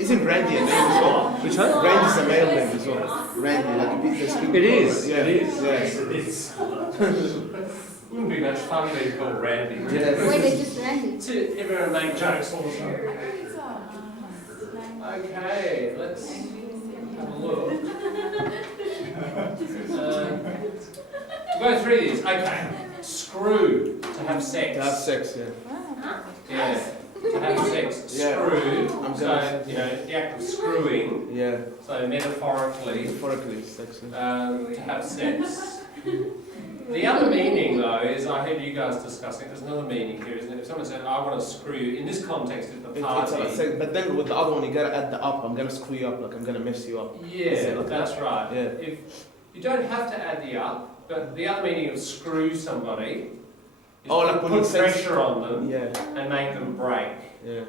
Isn't Randy a name as well? Which one? Randy's a male name as well. Randy, like a business people. It is. Yeah. It is. Yeah. Yes, it is. Wouldn't be much fun being called Randy. Yeah. Wait, they just Randy. Everyone make jokes all the time. Okay, let's have a look. Go through these. Okay. Screw, to have sex. To have sex, yeah. Yeah. To have sex. Yeah. Screw. I'm So, gonna- the act of screwing. Yeah. So metaphorically, Metaphorically, sex. to have sex. The other meaning, though, is I heard you guys discussing. There's another meaning here, isn't it? If someone said, "I want to screw you," in this context, it's the It's party. about sex, but then with the other one, you gotta add the up. I'm gonna screw you up, like I'm gonna mess you up. Is Yeah, it like that's that? right. Yeah. If you don't have to add the up, but the other meaning of screw somebody is Oh, like when put you say- pressure on them Yeah. and make them break. Yeah.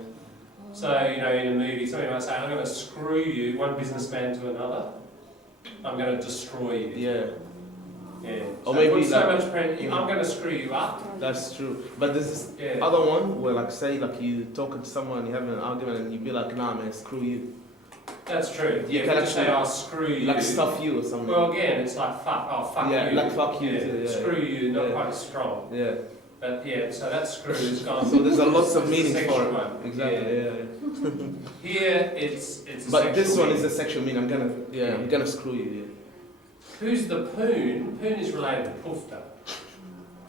So, in a movie, somebody might say, "I'm going to screw you, one businessman to another. I'm going to destroy you." Yeah. Yeah. Or So maybe put so like- much pressure. I'm going to screw you up. That's true. But there's this Yeah. other one where, like, say, like you talking to someone, you having an argument, and you be like, "Nah, man, screw you." That's true. You Yeah, can you just say, actually- "I'll screw you." Like stuff you or something. Well, again, it's like fuck. Oh, fuck Yeah, you. like fuck you Yeah. too, yeah. Screw you, not Yeah. quite as strong. Yeah. But yeah, so that screw is gone. So there's a lots of meanings Sexual for it. one. Exactly. Yeah. Yeah. Here, it's a But this sexual one is meaning. a sexual meaning. I'm gonna screw you. Who's the poon? Poon is related to pufter.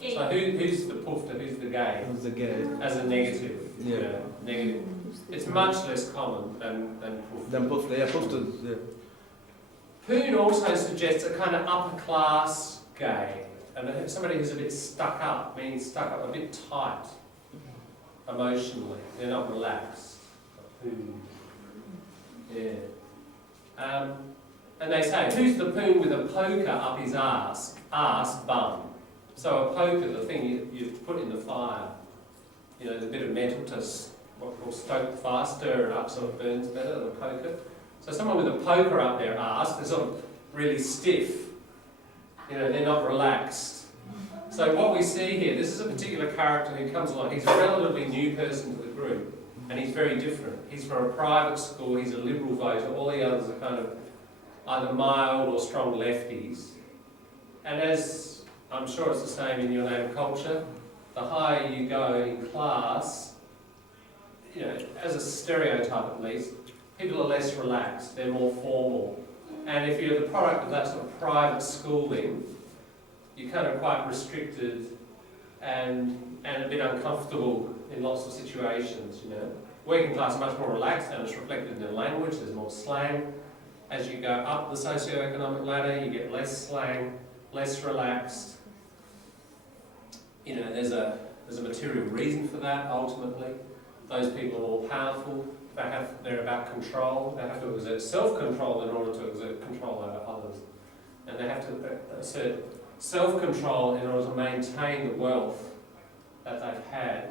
So who's the pufter? Who's the Yeah. gay? Who's the guy? As a negative. Yeah. Negative. It's much less common than pufter. Then puff. Yeah, puff to. Yeah. Poon also suggests a kind of upper class gay. And somebody who's a bit stuck up, meaning stuck up, a bit tight emotionally. They're not relaxed. A poon. Yeah. And they say, who's the poon with a poker up his arse? Arse bum. So a poker, the thing you put in the fire, the bit of metal to what will stoke the fire, stir it up so it burns better than a poker. So someone with a poker up their arse, they're sort of really stiff. They're not relaxed. So what we see here, this is a particular character who comes along. He's a relatively new person to the group, and he's very different. He's from a private school, he's a liberal voter, all the others are kind of either mild or strong lefties. And as I'm sure it's the same in your native culture, the higher you go in class, as a stereotype at least, people are less relaxed, they're more formal. And if you're the product of that sort of private schooling, you're kind of quite restricted and a bit uncomfortable in lots of situations, Working class is much more relaxed and it's reflected in their language, there's more slang. As you go up the socio-economic ladder, you get less slang, less relaxed. There's a material reason for that, ultimately. Those people are more powerful, they're about control, they have to exert self-control in order to exert control over others. And they have to assert self-control in order to maintain the wealth that they've had,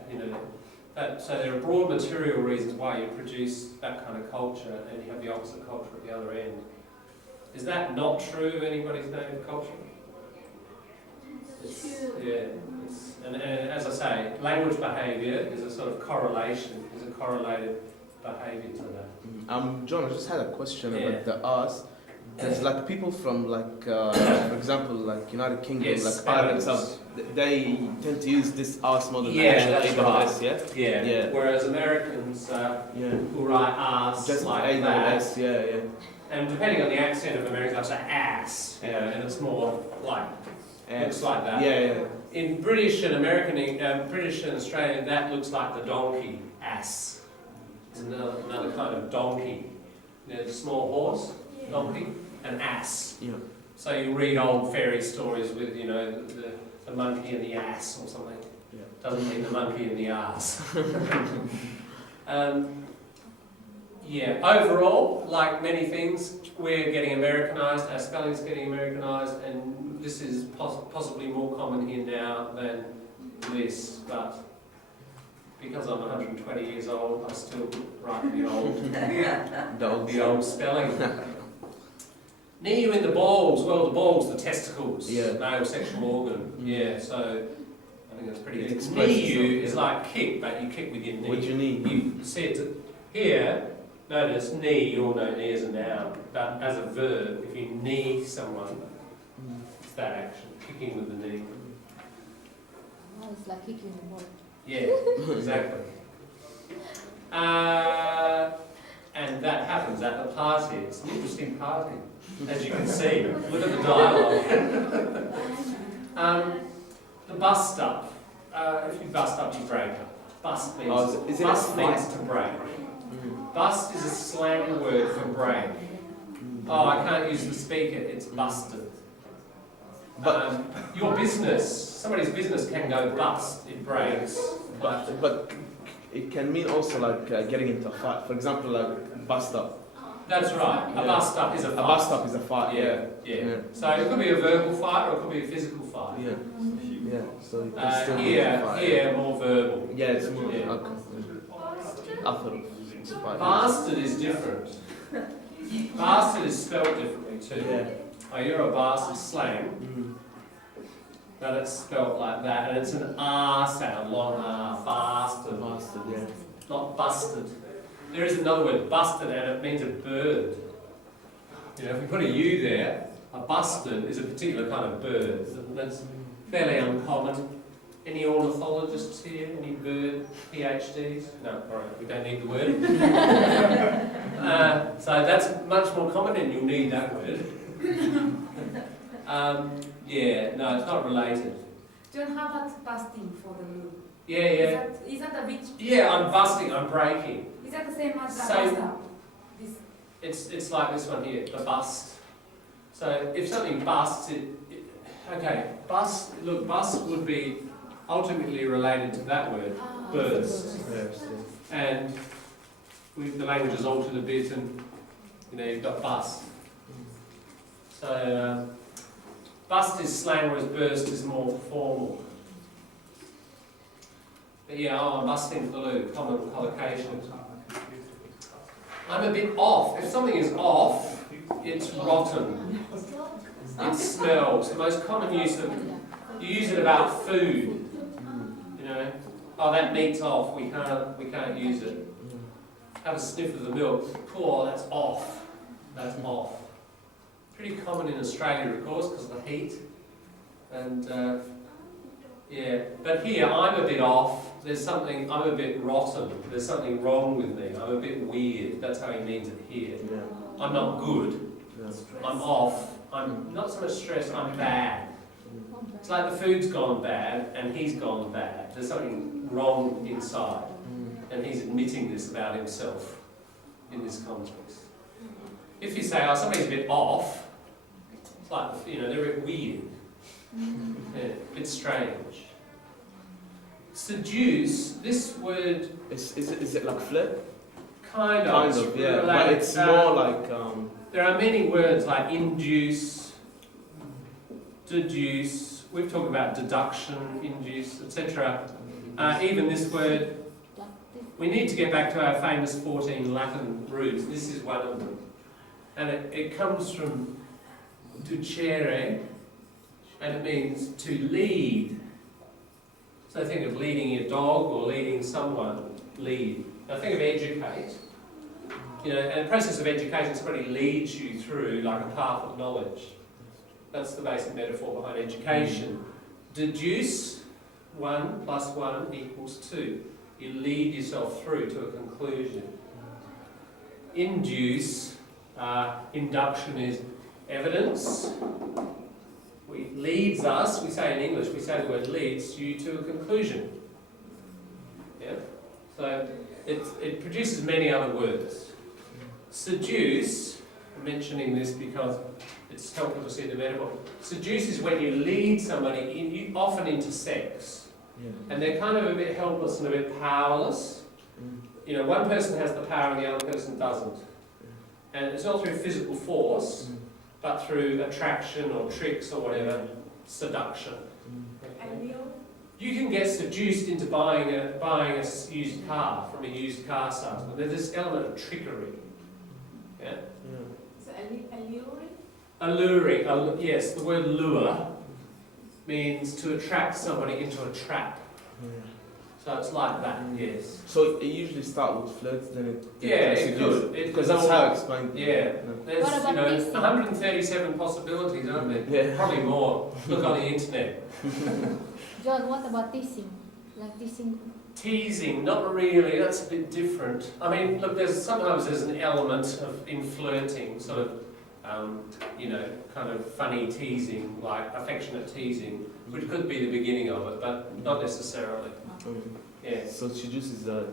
so there are broad material reasons why you produce that kind of culture and you have the opposite culture at the other end. Is that not true of anybody's native culture? And as I say, language behaviour is a sort of correlation, is a correlated behaviour to that. John, I just had a question Yeah. about the us. There's like people from for example, like United Kingdom, Yes, like Ireland, Ireland. they tend to use this us more than Yeah, actual that's AWS, right. yeah? Yeah. Whereas Americans Yeah. who write ass Just like that. AWS, yeah. And depending on the accent of Americans, I say ass, and it's more like, looks like that. Yeah. In British and American, British and Australian, that looks like the donkey, ass. It's another kind of donkey. The small horse, donkey, and ass. Yeah. So you read old fairy stories with, the monkey and the ass or something. Yeah. Doesn't mean the monkey and the ass. Overall, like many things, we're getting Americanized, our spelling's getting Americanized, and this is possibly more common here now than this, but because I'm 120 years old, I still write the old spelling. Knee you in the balls, well, the balls, the testicles, male sexual organ, so I think that's pretty good. Knee you is like kick, but you kick with your knee. With your knee. You see it here, Notice knee, you all know knee as a noun, but as a verb, if you knee someone, it's that action, kicking with the knee. Oh, it's like kicking the ball. Yeah, exactly. And that happens at the party. It's an interesting party, as you can see. Look at the dialogue. The bust up. If you bust up, you break up. Bust means, bust means to break. Bust is a slang word for break. Oh, I can't use the speaker, it's busted. Your business, somebody's business can go bust, it breaks. But it can mean also like getting into a fight. For example, like bust up. That's right. A bust up is a fight. A bust up is a fight. Yeah. So it could be a verbal fight or it could be a physical fight. Yeah. So you can still here more verbal. Yeah, it's more. Yeah. Okay. Bastard is different. Bastard is spelled differently too. Yeah. Oh, you're a bastard slang. But it's spelled like that, and it's an R sound, long R, bastard. Bastard, yeah. Not busted. There is another word, busted, and it means a bird. You know, if we put a U there, a busted is a particular kind of bird. That's fairly uncommon. Any ornithologists here? Any bird PhDs? No, alright, we don't need the word. So that's much more common, and you'll need that word. Yeah, no, it's not related. John, how about busting for the move? Yeah. Is that a bit? Yeah, I'm busting, I'm breaking. Is that the same as the So- bust up? It's like this one here, the bust. So if something busts, okay, bust, look, bust would be ultimately related to that word, burst. And the language has altered a bit, and you know, you've got bust. So bust is slang, whereas burst is more formal. But yeah, I'm busting the loo, common collocation. I'm a bit off. If something is off, it's rotten. It smells. The most common use of, you use it about food. You know, oh, that meat's off. We can't use it. Have a sniff of the milk. Oh, that's off. That's off. Pretty common in Australia, of course, because of the heat. And yeah, but here I'm a bit off. There's something, I'm a bit rotten. There's something wrong with me. I'm a bit weird. That's how he means it here. I'm not good. I'm off. I'm not so much stressed, I'm bad. It's like the food's gone bad and he's gone bad. There's something wrong inside. And he's admitting this about himself in this context. If you say, oh, somebody's a bit off, it's like, you know, they're a bit weird. Yeah, a bit strange. Seduce, this word... Is it like flip? Kind of, yeah. But it's more like... There are many words like induce, deduce, we've talked about deduction, induce, etc. Even this word, we need to get back to our famous 14 Latin roots. This is one of them. And it comes from ducere, and it means to lead. So think of leading your dog or leading someone, lead. Now think of educate. You know, and the process of education, somebody leads you through like a path of knowledge. That's the basic metaphor behind education. Deduce, 1 + 1 = 2. You lead yourself through to a conclusion. Induce, induction is evidence. Leads us, we say in English, we say the word leads you to a conclusion. Yeah? So it produces many other words. Seduce, I'm mentioning this because it's helpful to see the metaphor. Seduce is when you lead somebody often into sex. And they're kind of a bit helpless and a bit powerless. You know, one person has the power and the other person doesn't. And it's not through physical force, but through attraction or tricks or whatever, seduction. You can get seduced into buying a used car from a used car salesman. There's this element of trickery. Yeah? So alluring? Alluring, yes, the word lure means to attract somebody into a trap. So it's like that, yes. So it usually start with flirts, then it Yeah, gets it seduced. could. Because that's how I explained. Yeah. There's, What about teasing? 137 possibilities, aren't there? Yeah. Probably more. Look on the internet. John, what about teasing? Like teasing? Teasing, not really. That's a bit different. I mean, look, sometimes there's an element in flirting, sort of, kind of funny teasing, like affectionate teasing, which could be the beginning of it, but not necessarily. Yeah. So seduce is the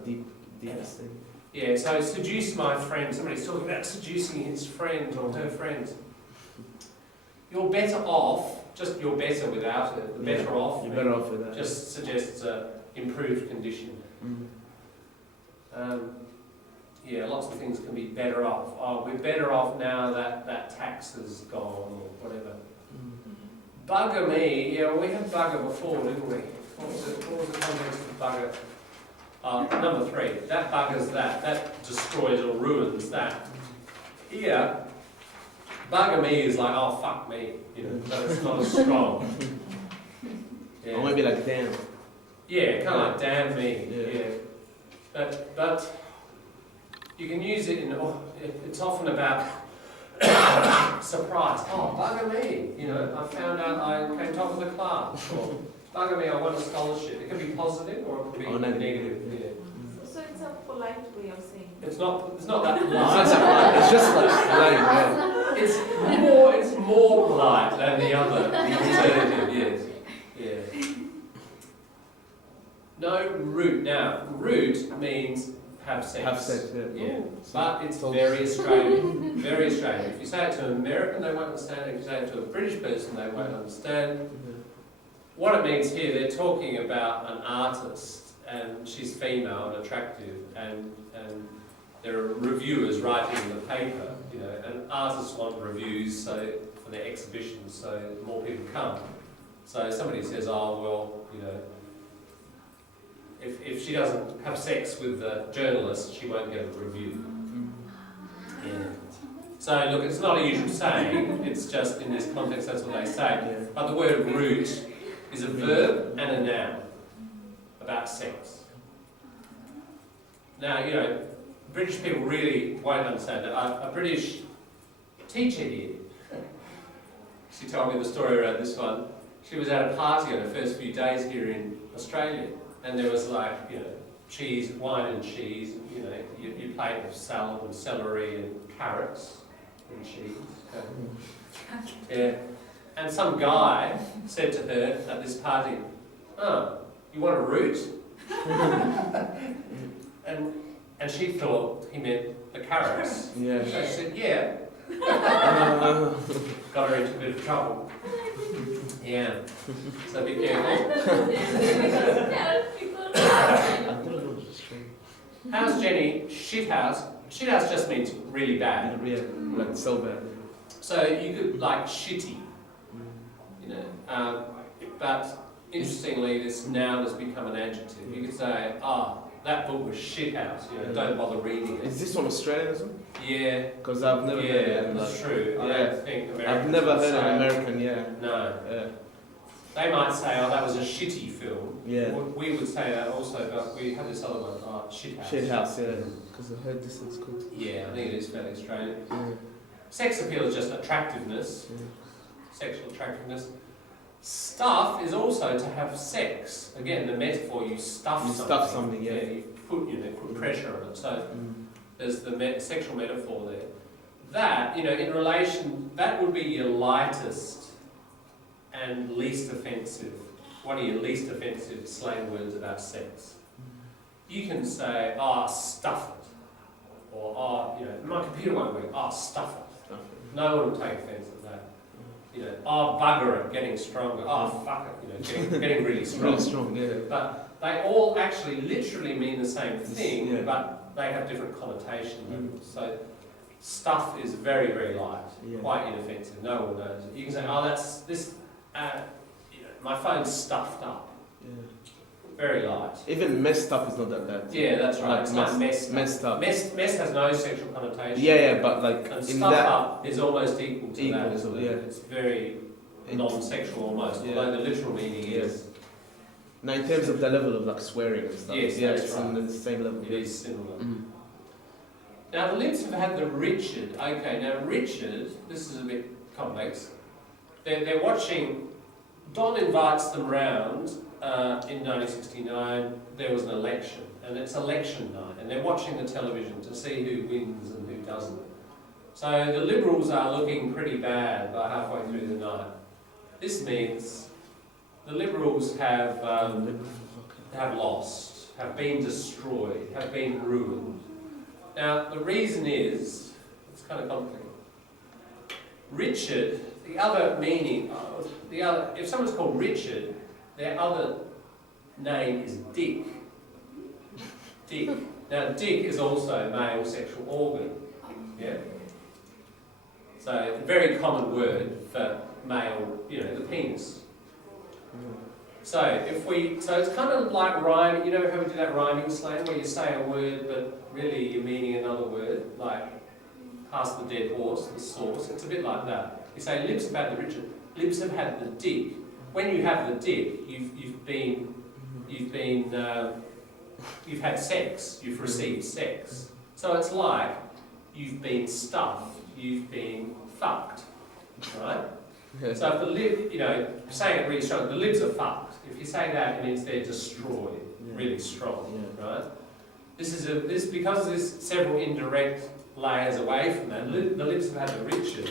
deepest thing. Yeah, so seduce my friend. Somebody's talking about seducing his friend or her friends. You're better off, just you're better without it. The better off. You're better off with that. Just suggests improved condition. Lots of things can be better off. Oh, we're better off now that tax is gone or whatever. Bugger me. Yeah, well, we had bugger before, didn't we? What was the context of bugger? Number 3. That buggers that. That destroys or ruins that. Here, bugger me is like, oh, fuck me. But it's not as strong. Yeah. Or maybe like damn. Yeah, kind of like damn me. Yeah. But you can use it in. It's often about surprise. Oh, bugger me! I found out I came top of the class. Or bugger me, I won a scholarship. It can be positive or it can be negative. Yeah. So it's a polite way of saying. It's not that It's polite. it's just like lying. It's more polite than the other alternative. Yes. Yeah. No root. Now, root means have sex. Have sex, Yeah. So But it's very Australian. Very Australian. If you say it to an American, they won't understand. If you say it to a British person, they won't understand. What it means here, they're talking about an artist, and she's female and attractive, and there are reviewers writing in the paper, and artists want reviews for their exhibitions, so more people come. So somebody says, oh, well, if she doesn't have sex with the journalist, she won't get a review. Yeah. So look, it's not a usual saying, it's just in this context that's what they say. But the word root is a verb and a noun about sex. Now, British people really won't understand that. A British teacher here, she told me the story around this one. She was at a party on her first few days here in Australia, and there was cheese, wine and cheese, you plate of salad and celery and carrots and cheese. Yeah. And some guy said to her at this party, oh, you want a root? and she thought he meant the carrots. Yeah. So she said, yeah. Got her into a bit of trouble. Yeah. So be careful. How's Jenny? Shithouse. Shithouse just means really bad. Yeah, like so bad. So you could like shitty. But interestingly, this noun has become an adjective. You could say, that book was shithouse. Don't bother reading it. Is this one Australian as well? Yeah. Because I've never heard it. That's true. I don't think Americans I've never would heard say an American, No. They might say, that was a shitty film. Yeah. We would say that also, but we have this other one, shithouse. Shithouse, yeah. Because I heard this one's good. Yeah, I think it is fairly Australian. Yeah. Sex appeal is just attractiveness, sexual attractiveness. Stuff is also to have sex. Again, the metaphor, you stuff something. Stuff something, yeah. You put pressure on it. So there's the sexual metaphor there. That, in relation, that would be your lightest and least offensive, one of your least offensive slang words about sex. You can say, stuff it. Or, my computer won't work, stuff it. No one will take offence at that. Bugger it, getting stronger. Fuck it, getting really strong. Really strong, yeah. But they all actually literally mean the same thing, but they have different connotations. So stuff is very, very light, quite inoffensive. No one knows it. You can say, that's this. My phone's stuffed up. Yeah. Very light. Even messed up is not that bad. Yeah, that's right. It's not messed up. Mess has no sexual connotation. Yeah, but like and in stuff that up is almost equal to that. So, yeah. It's very non-sexual almost, although the literal meaning is. Now, in terms of the level of like swearing and stuff, Yes, yeah, that's it's right. on the same level. It is similar. Mm. Now, the Libs have had the Richard. Okay, now Richard, this is a bit complex. They're watching, Don invites them round in 1969. There was an election, and it's election night, and they're watching the television to see who wins and who doesn't. So the Liberals are looking pretty bad by halfway through the night. This means the Liberals have lost, have been destroyed, have been ruined. Now, the reason is, it's kind of complicated. Richard, the other meaning, if someone's called Richard, their other name is Dick. Dick. Now, Dick is also a male sexual organ. Yeah. So, a very common word for male, the penis. So it's kind of like rhyming. You know how we do that rhyming slang where you say a word but really you're meaning another word, like past the dead horse, the source. It's a bit like that. You say Libs have had the Richard, Libs have had the Dick. When you have the Dick, you've had sex, you've received sex. So it's like you've been stuffed, you've been fucked, right? So if the lib, saying it really strong, the Libs are fucked. If you say that, it means they're destroyed, really strong, right? This because there's several indirect layers away from that. The Libs have had the Richard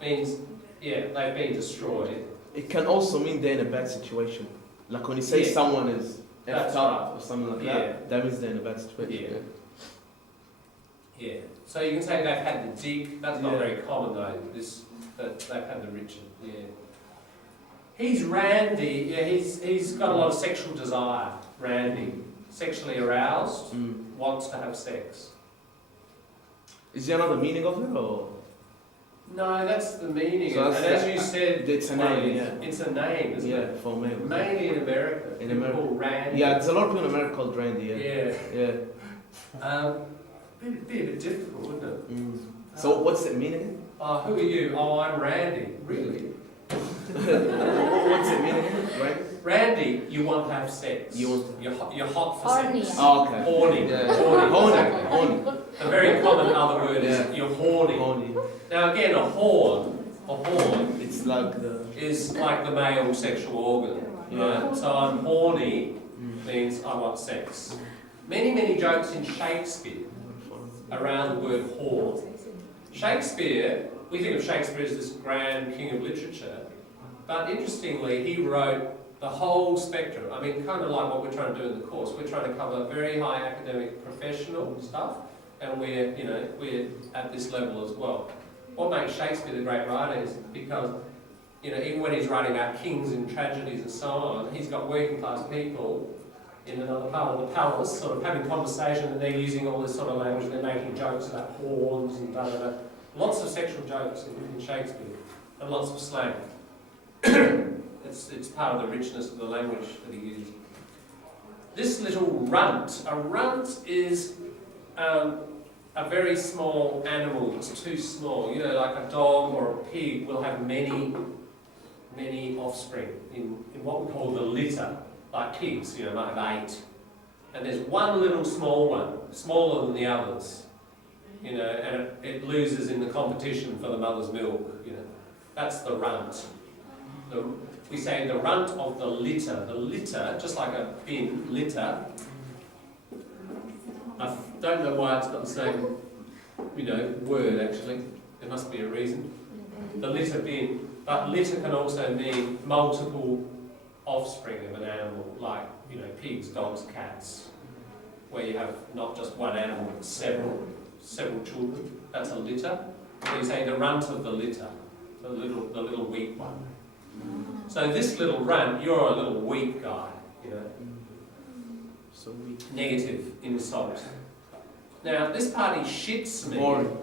means, they've been destroyed. It can also mean they're in a bad situation. Like when you say someone is effed up or something like that means they're in a bad situation. Yeah. So you can say they've had the Dick. That's not very common though. That they've had the Richard. Yeah. He's Randy. Yeah, he's got a lot of sexual desire. Randy, sexually aroused, wants to have sex. Is there another meaning of it or? No, that's the meaning. So and as you said, it's a name. It's a name, isn't it? Yeah, for male. Mainly in America. In people America. call Randy. Yeah, there's a lot of people in America called Randy. Yeah. Be a bit difficult, wouldn't it? So what's it mean again? Who are you? Oh, I'm Randy. Really? What's it mean again? Randy? Randy, you want to have sex. You're hot for Horny. sex. Oh, okay. Horny. Yeah. Horny. Horny. A very common other word is you're horny. Horny. Now again, a horn It's like the is like the male sexual organ. Right? So I'm horny means I want sex. Many jokes in Shakespeare around the word horn. Shakespeare, we think of Shakespeare as this grand king of literature, but interestingly, he wrote the whole spectrum. I mean, kind of like what we're trying to do in the course. We're trying to cover very high academic, professional stuff, and we're at this level as well. What makes Shakespeare the great writer is because, even when he's writing about kings and tragedies and so on, he's got working class people in another part of the palace, sort of having conversation, and they're using all this sort of language, they're making jokes about horns and da-da-da. Lots of sexual jokes in Shakespeare, and lots of slang. It's part of the richness of the language that he used. This little runt, a runt is a very small animal that's too small. Like a dog or a pig will have many offspring in what we call the litter. Like pigs, might have 8. And there's one little small one, smaller than the others, and it loses in the competition for the mother's milk, That's the runt. We say the runt of the litter. The litter, just like a bin, litter. I don't know why it's got the same, word actually. There must be a reason. The litter bin. But litter can also mean multiple offspring of an animal, like pigs, dogs, cats, where you have not just one animal but several children. That's a litter. So you say the runt of the litter, the little weak one. So this little runt, you're a little weak guy, so weak. Negative insult. Now this party shits me. Boring.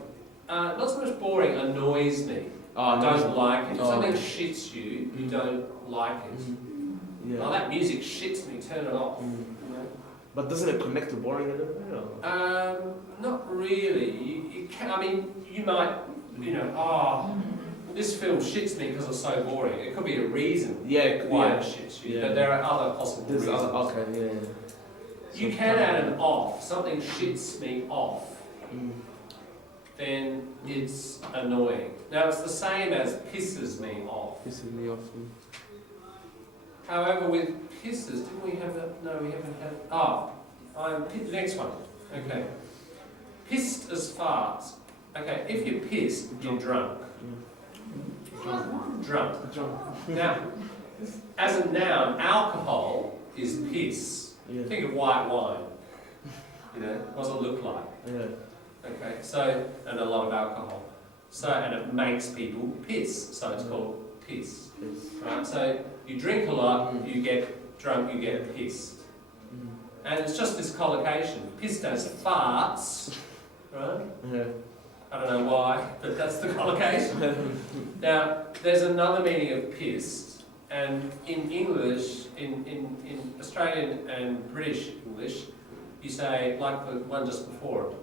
Not so much boring, annoys me. I don't like it. If something shits you, you don't like it. Yeah. Oh, that music shits me, turn it off. But doesn't it connect to boring a little bit? Or? Not really. You might, this film shits me because it's so boring. It could be a reason Yeah, why it shits you, yeah. but there are other possible There's reasons. other, okay, yeah. You can add an off, something shits me off, then it's annoying. Now it's the same as pisses me off. Pisses me off. However, with pisses, didn't we have that? No, we haven't had. The next one. Okay. Pissed as farts. Okay, if you're pissed, you're drunk. Drunk. Now, as a noun, alcohol is piss. Yeah. Think of white wine. You know, what does it look like? Yeah. Okay, so, and a lot of alcohol. So, and it makes people piss. So it's called piss. Right? So you drink a lot, you get drunk, you get pissed. And it's just this collocation. Pissed as farts, right? Yeah. I don't know why, but that's the collocation. Now, there's another meaning of pissed, and in English, in Australian and British English, you say, like the one just before it,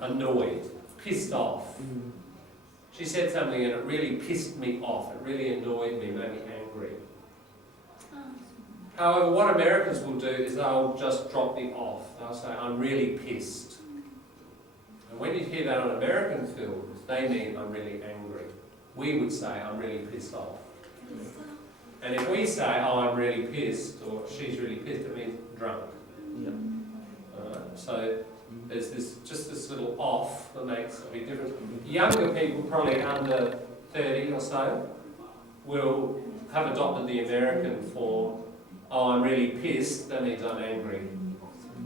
annoyed, pissed off. She said something and it really pissed me off, it really annoyed me, made me angry. However, what Americans will do is they'll just drop the off. They'll say, I'm really pissed. And when you hear that on American films, they mean I'm really angry. We would say, I'm really pissed off. And if we say, oh, I'm really pissed, or she's really pissed, it means drunk. Yeah. So there's just this little off that makes a big difference. Younger people, probably under 30 or so, will have adopted the American form, oh, I'm really pissed, that means I'm angry,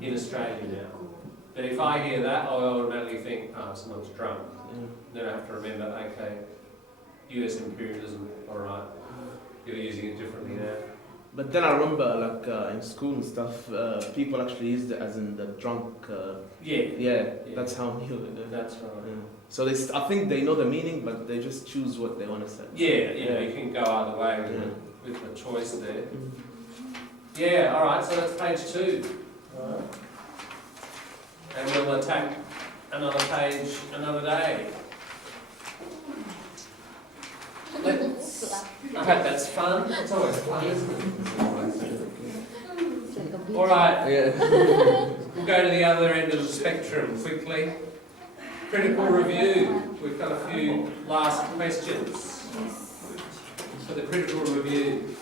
in Australia now. But if I hear that, I automatically think, oh, someone's drunk. Then I have to remember, okay, US imperialism, alright, you're using it differently now. But then I remember, like in school and stuff, people actually used it as in the drunk. Yeah, that's how I knew it. That's right. Yeah. So I think they know the meaning, but they just choose what they want to say. Yeah, you can go either way with the choice there. Yeah, alright, so that's page 2. Alright. And we'll attack another page another day. I hope that's fun. It's always fun, isn't it? Alright, we'll go to the other end of the spectrum quickly. Critical review. We've got a few last questions for the critical review.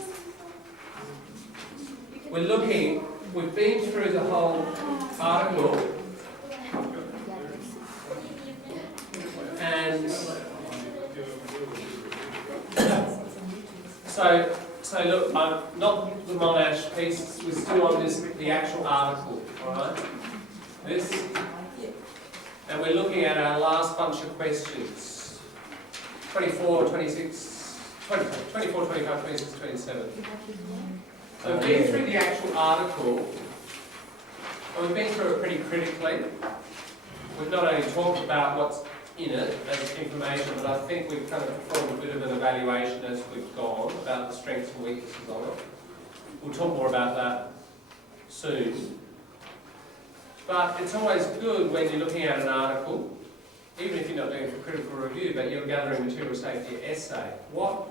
We've been through the whole article, and so look, not the Monash piece, we're still on the actual article, alright? And we're looking at our last bunch of questions. 24, 26, 24, 25, 26, 27. So we've been through the actual article, and we've been through it pretty critically. We've not only talked about what's in it as information, but I think we've kind of performed a bit of an evaluation as we've gone about the strengths and weaknesses of it. We'll talk more about that soon. But it's always good when you're looking at an article, even if you're not doing it for critical review, but you're gathering material, say, for your essay. What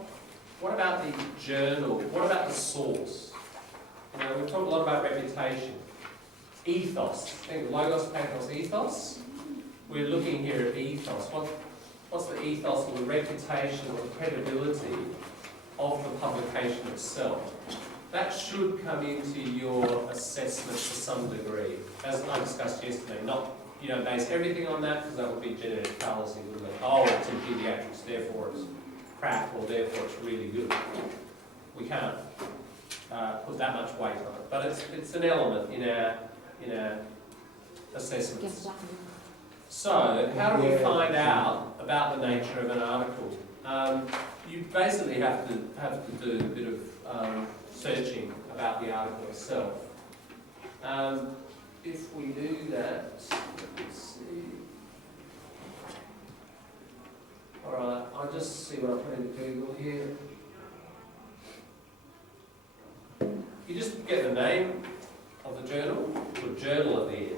about the journal? What about the source? You know, we've talked a lot about reputation. Ethos. Think logos, pathos, ethos. We're looking here at ethos. What's the ethos or the reputation or the credibility of the publication itself? That should come into your assessment to some degree. As I discussed yesterday, you don't base everything on that because that would be genetic fallacy, wouldn't it? Oh, it's in Pediatrics, therefore it's crap, or therefore it's really good. We can't put that much weight on it, but it's an element in our assessments. So, how do we find out about the nature of an article? You basically have to do a bit of searching about the article itself. If we do that, let's see. Alright, I'll just see what I put into Google here. You just get the name of the journal, put journal at the end.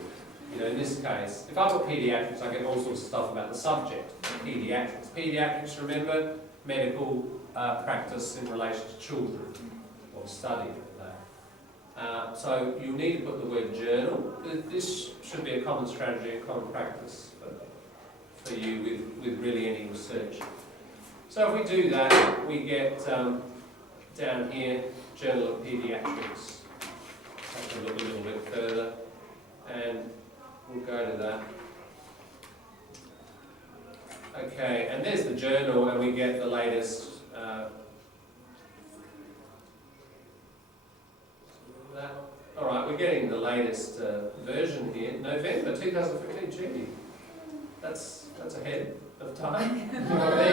You know, in this case, if I put paediatrics, I get all sorts of stuff about the subject, paediatrics. Paediatrics, remember, medical practice in relation to children, or study of that. So you need to put the word journal. This should be a common strategy, a common practice for you with really any research. So if we do that, we get down here, Journal of Pediatrics. Have to look a little bit further, and we'll go to that. Okay, and there's the journal, and we get the latest. All right, we're getting the latest version here, November 2015. Gee, that's ahead of time. There you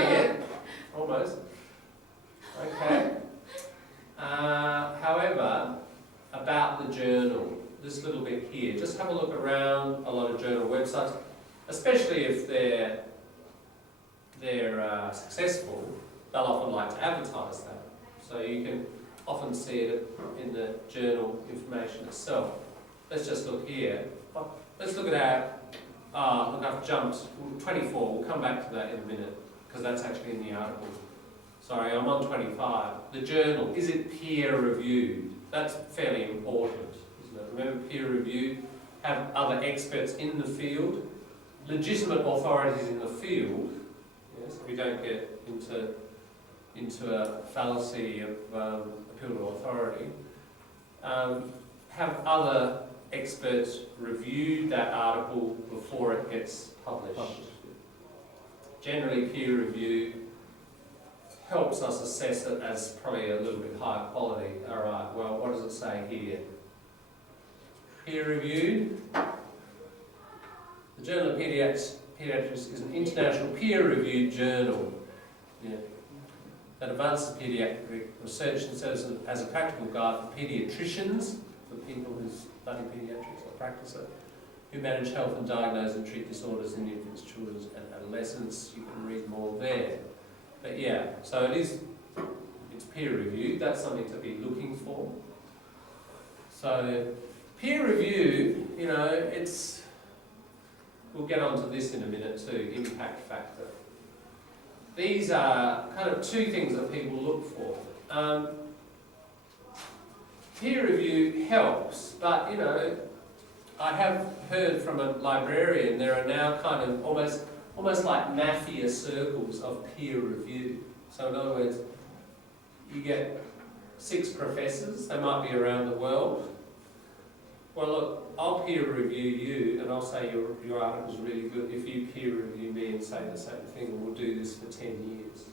get, almost. Okay. However, about the journal, this little bit here, just have a look around a lot of journal websites, especially if they're successful. They'll often like to advertise that, so you can often see it in the journal information itself. Let's just look here. Let's look at our, look, I've jumped 24, we'll come back to that in a minute, because that's actually in the article. Sorry, I'm on 25. The journal, is it peer reviewed? That's fairly important, isn't it? Remember, peer reviewed, have other experts in the field, legitimate authorities in the field, yes, we don't get into a fallacy of appeal to authority, have other experts reviewed that article before it gets published. Generally, peer review helps us assess it as probably a little bit higher quality. All right, well, what does it say here? Peer reviewed. The Journal of Pediatrics is an international peer-reviewed journal. Yeah. That advances pediatric research and serves as a practical guide for paediatricians, for people who study pediatrics or practice it, who manage health and diagnose and treat disorders in infants, children and adolescents. You can read more there. But yeah, so it's peer reviewed, that's something to be looking for. So peer review, you know, we'll get onto this in a minute too, impact factor. These are kind of two things that people look for. Peer review helps, but you know, I have heard from a librarian there are now kind of almost like mafia circles of peer review. So in other words, you get 6 professors, they might be around the world. Well look, I'll peer review you and I'll say your article's really good if you peer review me and say the same thing, and we'll do this for 10 years.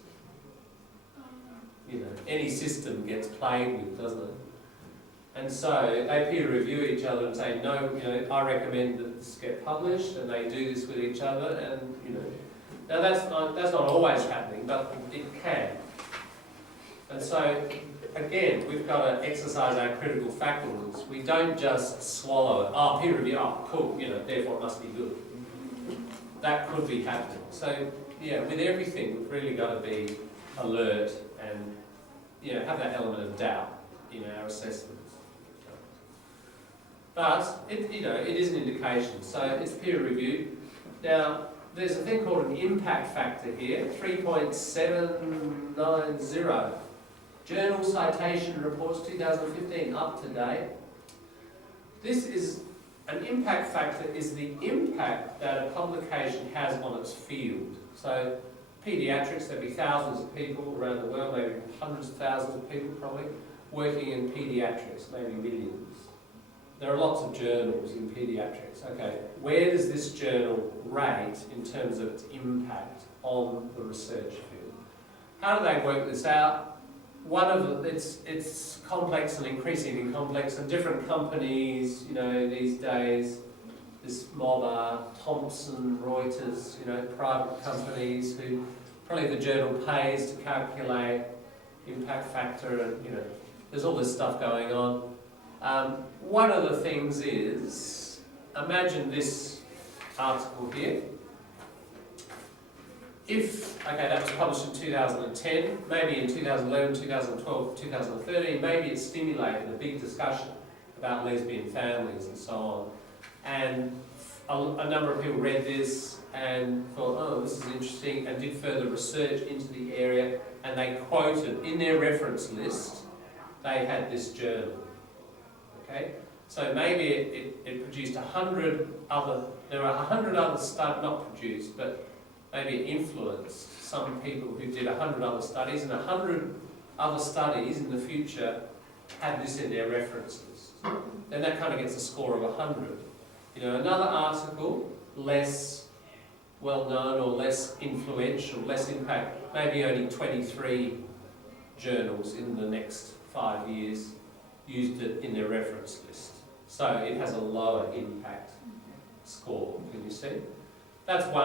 You know, any system gets played with, doesn't it? And so they peer review each other and say, no, you know, I recommend that this get published, and they do this with each other, and you know. Now that's not always happening, but it can. And so again, we've got to exercise our critical faculties. We don't just swallow it. Oh, peer review, oh, cool, you know, therefore it must be good. That could be happening. So yeah, with everything, we've really got to be alert and, you know, have that element of doubt in our assessments. But it is an indication. So it's peer reviewed. Now there's a thing called an impact factor here, 3.790. Journal Citation Reports 2015, up to date. This is an impact factor, is the impact that a publication has on its field. So pediatrics, there'll be thousands of people around the world, maybe hundreds of thousands of people probably, working in pediatrics, maybe millions. There are lots of journals in pediatrics. Okay, where does this journal rate in terms of its impact on the research field? How do they work this out? One of the, it's complex and increasingly complex, and different companies, you know, these days, this mob, Thomson, Reuters, you know, private companies who probably the journal pays to calculate impact factor, and you know, there's all this stuff going on. One of the things is, imagine this article here. That was published in 2010, maybe in 2011, 2012, 2013, maybe it stimulated a big discussion about lesbian families and so on. And a number of people read this and thought, oh, this is interesting, and did further research into the area, and they quoted in their reference list, they had this journal. Okay? So maybe it produced 100 other, there are 100 other studies, not produced, but maybe it influenced some people who did 100 other studies, and 100 other studies in the future had this in their reference list. Then that kind of gets a score of 100. You know, another article, less well-known or less influential, less impact, maybe only 23 journals in the next 5 years used it in their reference list. So it has a lower impact score, can you see? That's one